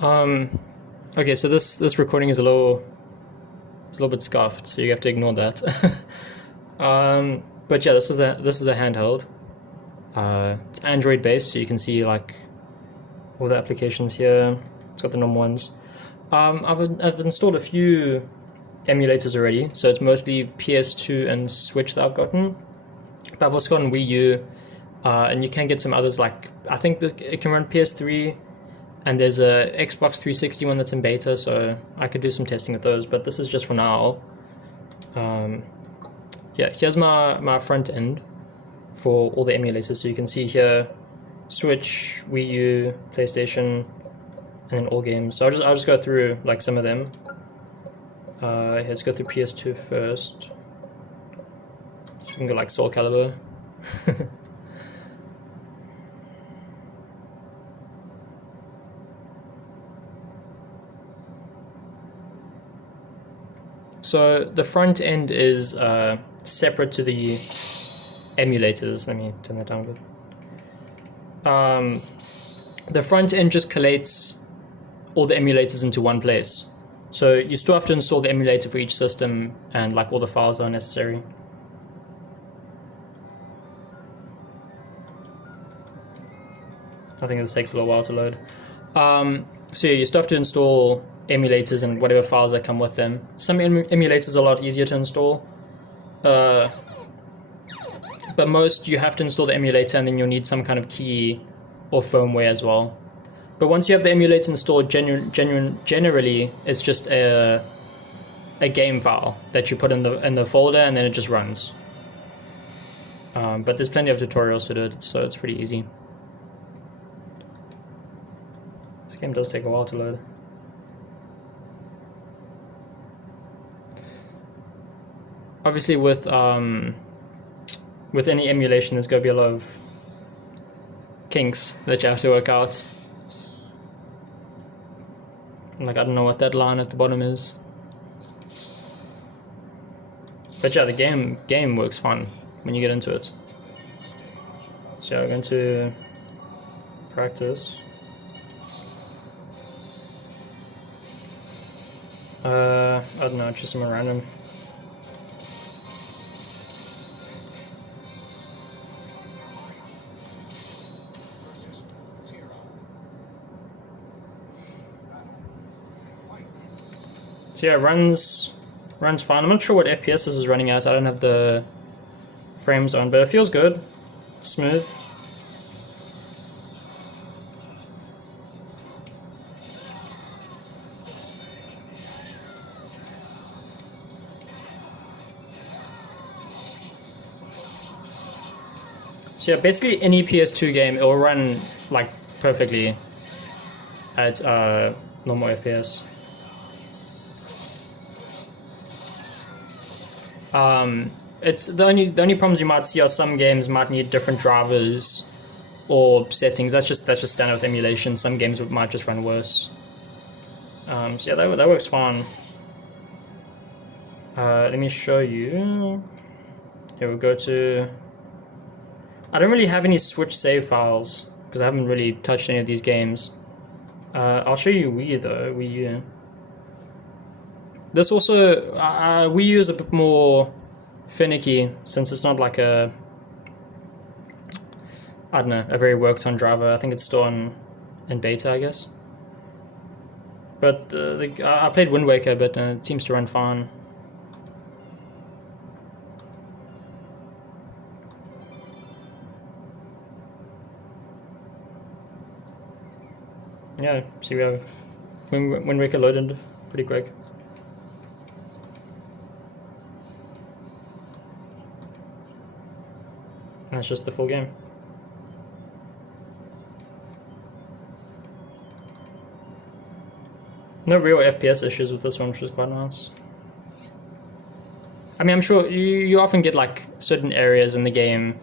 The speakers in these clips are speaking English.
Um, okay, so this recording is it's a little bit scuffed, so you have to ignore that. But yeah, this is the handheld. It's Android based, so you can see like all the applications here. It's got the normal ones. I've installed a few emulators already, so it's mostly PS2 and Switch that I've gotten. But I've also gotten Wii U, and you can get some others like I think it can run PS3, and there's a Xbox 360 one that's in beta, so I could do some testing with those. But this is just for now. Um, yeah, here's my front end for all the emulators. So you can see here, Switch, Wii U, PlayStation, and all games. So I'll just go through like some of them. Let's go through PS2 first. So you can go like Soul Calibur. So the front end is separate to the emulators. Let me turn that down a bit. The front end just collates all the emulators into one place. So you still have to install the emulator for each system, and like all the files are necessary. I think this takes a little while to load. So yeah, you still have to install emulators and whatever files that come with them. Some emulators are a lot easier to install, but most you have to install the emulator, and then you'll need some kind of key or firmware as well. But once you have the emulator installed, generally it's just a game file that you put in the folder, and then it just runs. But there's plenty of tutorials to do it, so it's pretty easy. This game does take a while to load. Obviously, with any emulation, there's going to be a lot of kinks that you have to work out. Like, I don't know what that line at the bottom is. But yeah, the game works fine when you get into it. So yeah, we're going to practice. I don't know, just something random. So yeah, runs fine. I'm not sure what FPS this is running at. I don't have the frames on, but it feels good. Smooth. So yeah, basically any PS2 game, it will run like perfectly at normal FPS. It's the only problems you might see are some games might need different drivers or settings. That's just standard with emulation. Some games might just run worse. So yeah, that works fine. Let me show you. Here we'll go to. I don't really have any Switch save files because I haven't really touched any of these games. I'll show you Wii though. Wii U. This also Wii U is a bit more finicky since it's not like a I don't know, a very worked on driver. I think it's still in beta, I guess. But I played Wind Waker a bit and it seems to run fine. Yeah, see we have Wind Waker loaded pretty quick. And that's just the full game. No real FPS issues with this one, which is quite nice. I mean, I'm sure you often get like certain areas in the game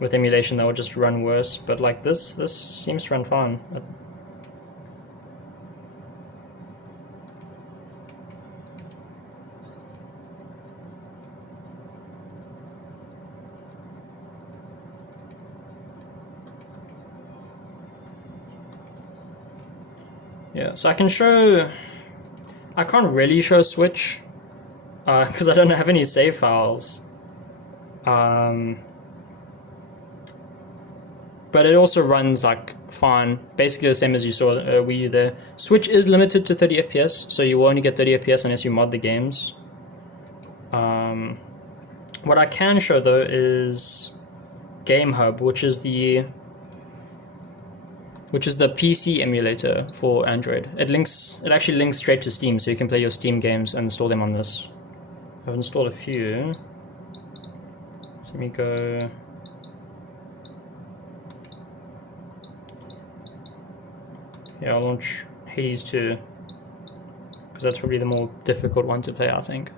with emulation that will just run worse, but like this seems to run fine. Yeah, so I can show. I can't really show Switch because I don't have any save files. But it also runs like fine, basically the same as you saw Wii U there. Switch is limited to 30 FPS, so you will only get 30 FPS unless you mod the games. What I can show though is Game Hub, which is the PC emulator for Android. It actually links straight to Steam, so you can play your Steam games and install them on this. I've installed a few. So let me go. Yeah, I'll launch Hades 2, because that's probably the more difficult one to play, I think.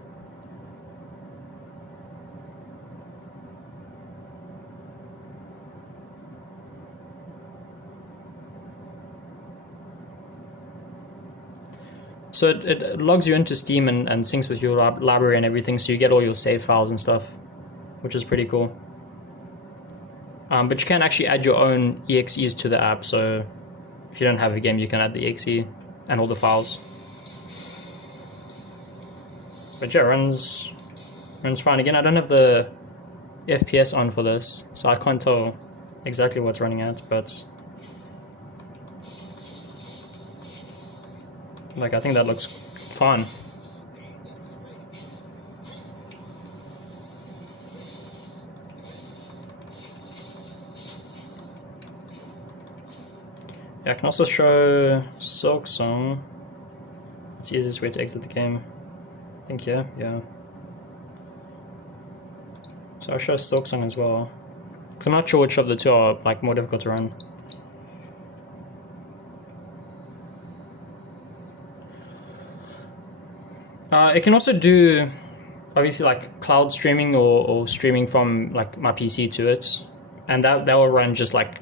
So it logs you into Steam and syncs with your library and everything, so you get all your save files and stuff, which is pretty cool. But you can actually add your own EXEs to the app, so if you don't have a game, you can add the EXE and all the files. But yeah, runs fine. Again, I don't have the FPS on for this, so I can't tell exactly what's running at, but like I think that looks fine. Yeah, I can also show Silksong. It's the easiest way to exit the game. I think yeah. So I'll show Silksong as well, because I'm not sure which of the two are like more difficult to run. It can also do obviously like cloud streaming or streaming from like my PC to it, and that will run just like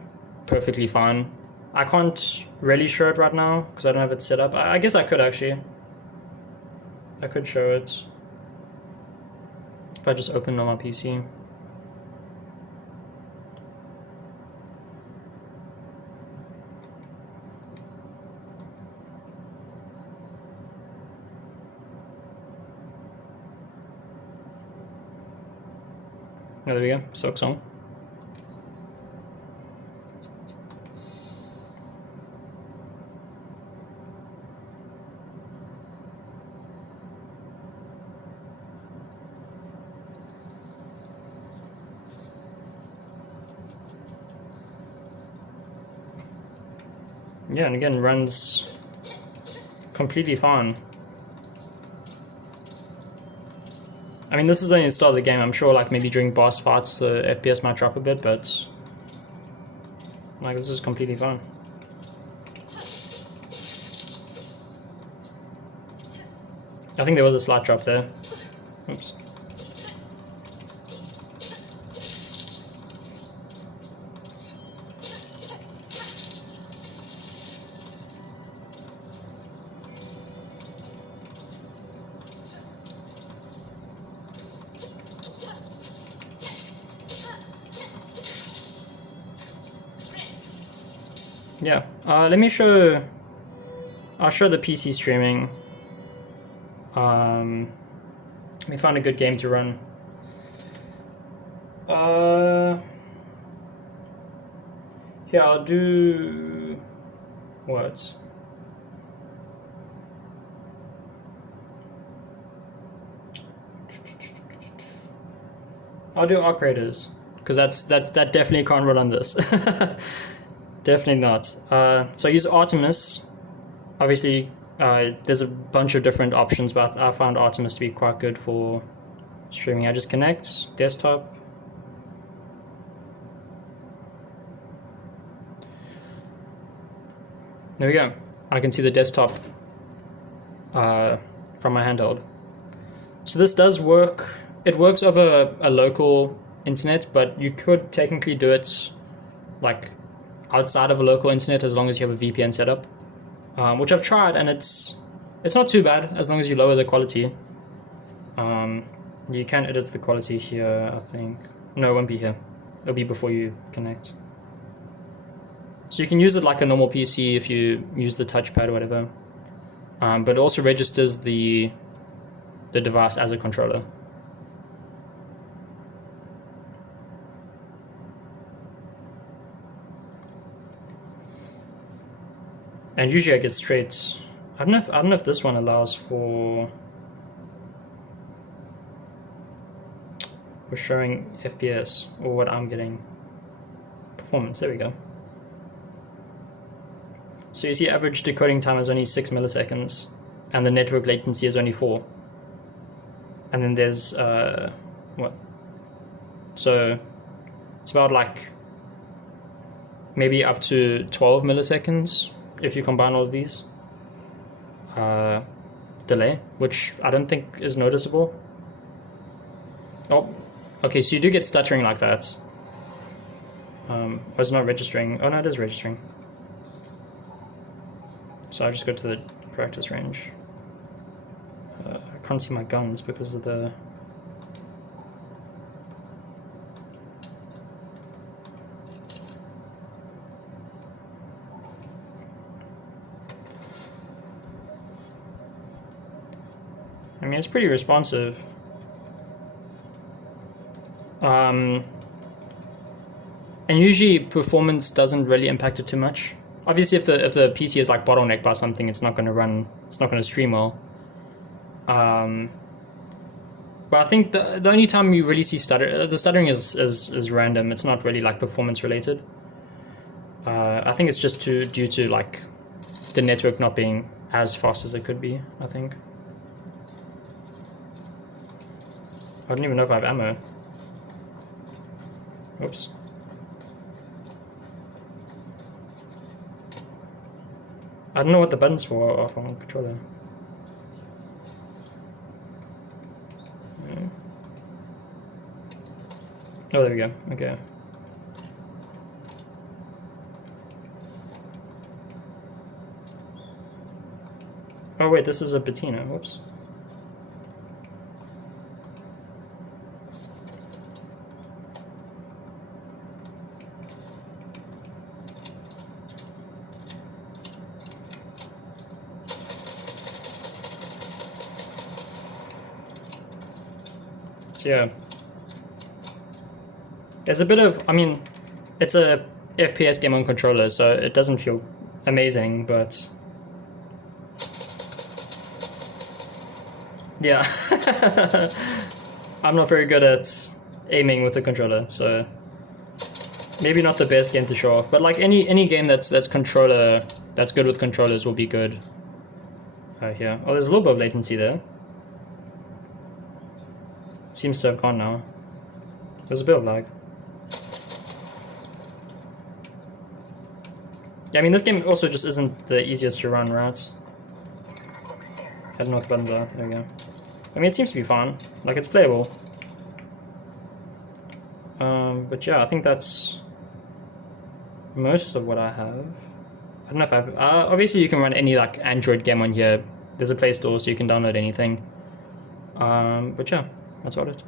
perfectly fine. I can't really show it right now because I don't have it set up. I guess I could actually. I could show it if I just open on my PC. Oh, there we go, Silksong. Yeah, and again, runs completely fine. I mean, this is only the start of the game. I'm sure, like, maybe during boss fights, the FPS might drop a bit, but like, this is completely fine. I think there was a slight drop there. Oops. Yeah, let me show. I'll show the PC streaming. Let me find a good game to run. Yeah, I'll do what? I'll do operators, because that definitely can't run on this. Definitely not. So I use Artemis. Obviously, there's a bunch of different options, but I found Artemis to be quite good for streaming. I just connect desktop. There we go. I can see the desktop from my handheld. So this does work. It works over a local internet, but you could technically do it like outside of a local internet as long as you have a VPN setup, which I've tried, and it's not too bad as long as you lower the quality. You can edit the quality here, I think. No, it won't be here. It'll be before you connect. So you can use it like a normal PC if you use the touchpad or whatever. But it also registers the device as a controller. And usually I get straight. I don't know if this one allows for showing FPS or what I'm getting. Performance, there we go. So you see average decoding time is only 6 milliseconds and the network latency is only 4. And then there's what? So it's about like maybe up to 12 milliseconds if you combine all of these delay, which I don't think is noticeable. Oh, okay, so you do get stuttering like that. It's not registering. Oh no, it is registering. So I just go to the practice range. I can't see my guns because of the... I mean, it's pretty responsive. And usually performance doesn't really impact it too much. Obviously, if the PC is like bottlenecked by something, it's not going to run. It's not going to stream well. But I think the only time you really see the stuttering is random. It's not really like performance related. I think it's just due to like the network not being as fast as it could be. I think. I don't even know if I have ammo. Oops. I don't know what the buttons for are from controller. Oh, there we go. Okay. Oh wait, this is a patina. Whoops. So yeah. There's a bit of, I mean, it's a FPS game on controller, so it doesn't feel amazing, but yeah. I'm not very good at aiming with the controller, so maybe not the best game to show off, but like any game that's good with controllers will be good. Here. Oh, there's a little bit of latency there. Seems to have gone now. There's a bit of lag. Yeah, I mean, this game also just isn't the easiest to run, right? I don't know what the buttons are. There we go. I mean, it seems to be fine. Like, it's playable. But yeah, I think that's most of what I have. I don't know if I've... obviously, you can run any, like, Android game on here. There's a Play Store, so you can download anything. But yeah, that's about it.